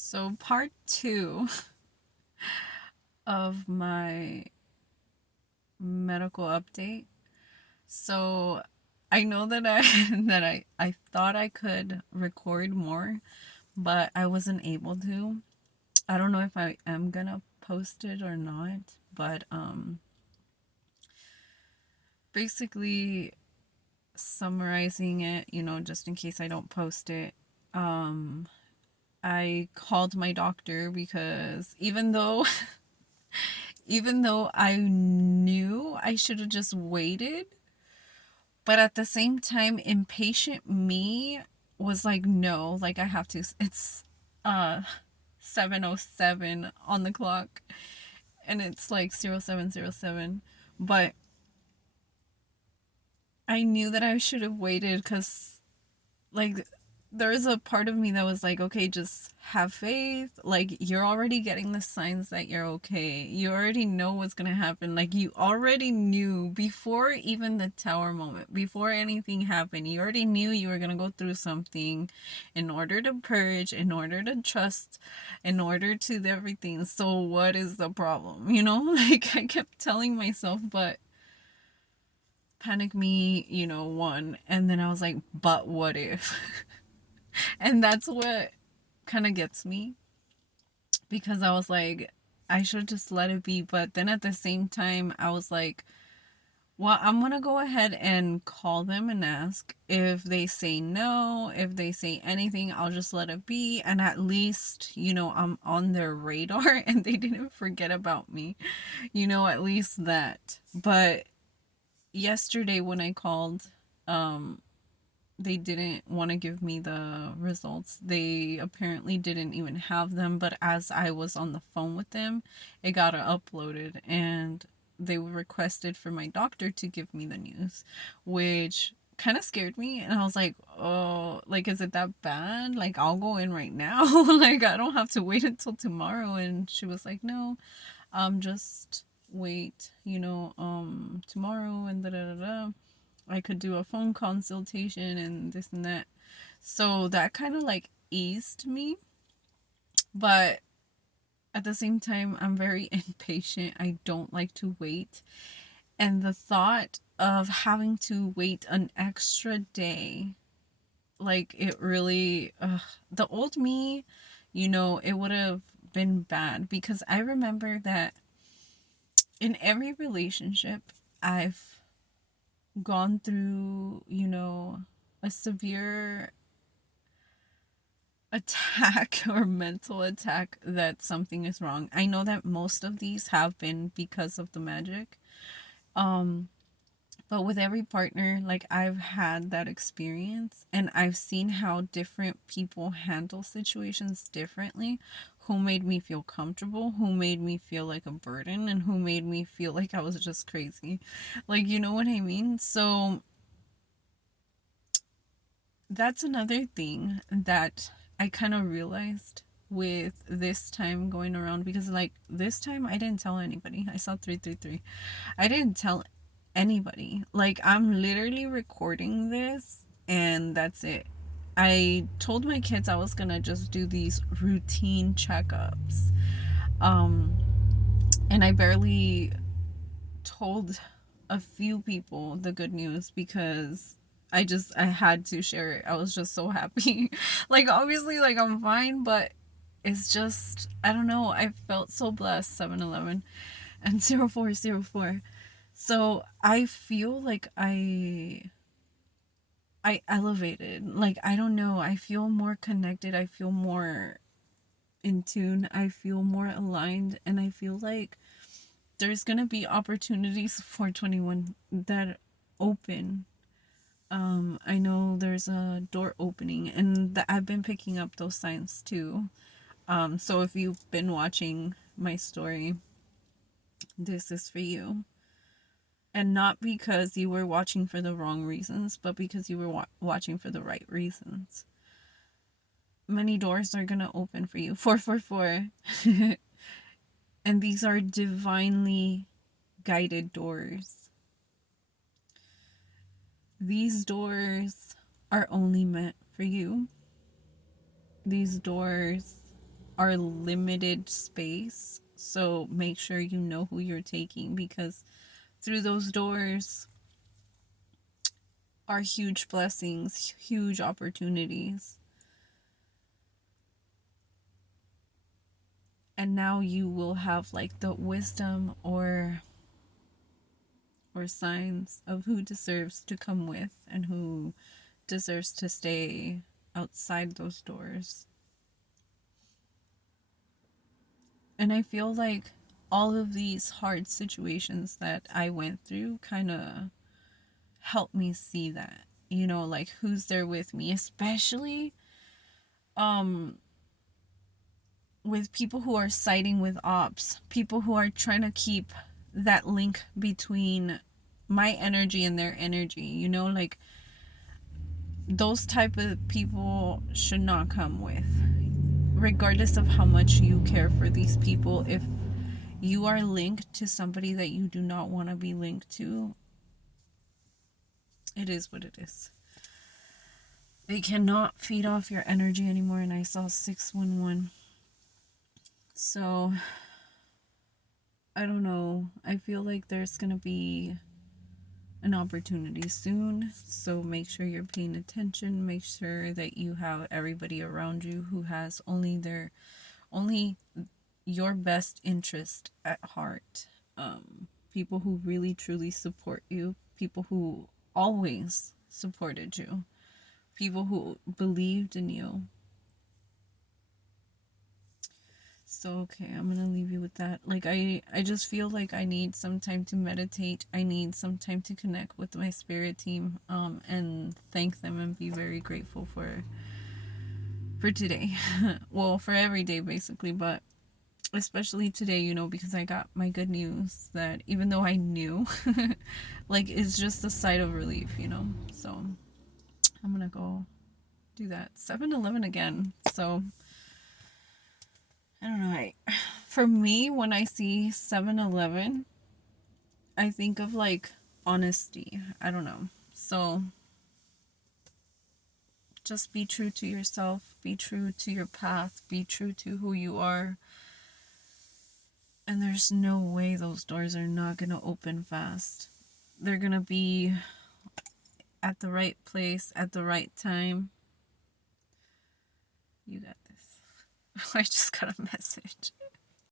So, part two of my medical update. So, I know that I that I thought I could record more, but I wasn't able to. I don't know if I am gonna post it or not, but basically summarizing it, just in case I don't post it. Um I called my doctor because even though I knew I should have just waited, but at the same time, impatient me was like, no, like I have to. It's uh 7:07 on the clock, and it's like 07:07. But I knew that I should have waited because like there was a part of me that was like, okay, just have faith. Like, you're already getting the signs that you're okay. You already know what's gonna happen. Like, you already knew before even the tower moment, before anything happened. You already knew you were gonna go through something in order to purge, in order to trust, in order to everything. So what is the problem? Like, I kept telling myself, but panic me, won. And then I was like, but what if? And that's what kind of gets me, because I was like, I should just let it be. But then at the same time, I was like, well, I'm going to go ahead and call them and ask. If they say no, if they say anything, I'll just let it be. And at least, I'm on their radar and they didn't forget about me, at least that. But yesterday when I called, um, they didn't want to give me the results. They apparently didn't even have them, but as I was on the phone with them, it got uploaded, and they requested for my doctor to give me the news, which kind of scared me. And I was like, oh, like, is it that bad? Like, I'll go in right now. Like, I don't have to wait until tomorrow. And she was like, no, just wait, tomorrow and da da da da. I could do a phone consultation and this and that. So that kind of like eased me. But at the same time, I'm very impatient. I don't like to wait. And the thought of having to wait an extra day, like, it really, the old me, it would have been bad, because I remember that in every relationship I've gone through, a severe attack or mental attack that something is wrong. I know that most of these have been because of the magic. Um, but with every partner, like, I've had that experience, and I've seen how different people handle situations differently. Who made me feel comfortable, who made me feel like a burden, and who made me feel like I was just crazy. Like, you know what I mean? So that's another thing that I kind of realized with this time going around, because like this time I didn't tell anybody. I saw 333. I didn't tell anybody. Like, I'm literally recording this and that's it. I told my kids I was going to just do these routine checkups. Um and I barely told a few people the good news, because I had to share it. I was just so happy. Like, obviously, like, I'm fine, but it's just, I don't know, I felt so blessed. 7-Eleven and 0404. So I feel like I elevated. Like, I don't know, I feel more connected. I feel more in tune. I feel more aligned, and I feel like there's gonna be opportunities for 21 that open. I know there's a door opening, and I've been picking up those signs too. So if you've been watching my story, this is for you. And not because you were watching for the wrong reasons, but because you were watching for the right reasons. Many doors are gonna open for you. 444. And these are divinely guided doors. These doors are only meant for you. These doors are limited space. So make sure you know who you're taking, because through those doors are huge blessings, huge opportunities. And now you will have like the wisdom or signs of who deserves to come with and who deserves to stay outside those doors. And I feel like all of these hard situations that I went through kind of helped me see that, like who's there with me, especially um with people who are siding with ops, people who are trying to keep that link between my energy and their energy, like those type of people should not come with, regardless of how much you care for these people. If you are linked to somebody that you do not want to be linked to, it is what it is. They cannot feed off your energy anymore. And I saw 611. So I don't know. I feel like there's going to be an opportunity soon. So make sure you're paying attention. Make sure that you have everybody around you who has only your best interest at heart. People who really truly support you. People who always supported you. People who believed in you. So okay, I'm gonna leave you with that. Like I just feel like I need some time to meditate. I need some time to connect with my spirit team, and thank them and be very grateful for today. Well, for every day basically, but especially today, because I got my good news that even though I knew, like it's just a sigh of relief. So I'm gonna go do that. 7-Eleven again. So I don't know. For me, when I see 7-Eleven, I think of like honesty. I don't know. So just be true to yourself, be true to your path, be true to who you are. And there's no way those doors are not going to open fast. They're going to be at the right place at the right time. You got this. I just got a message.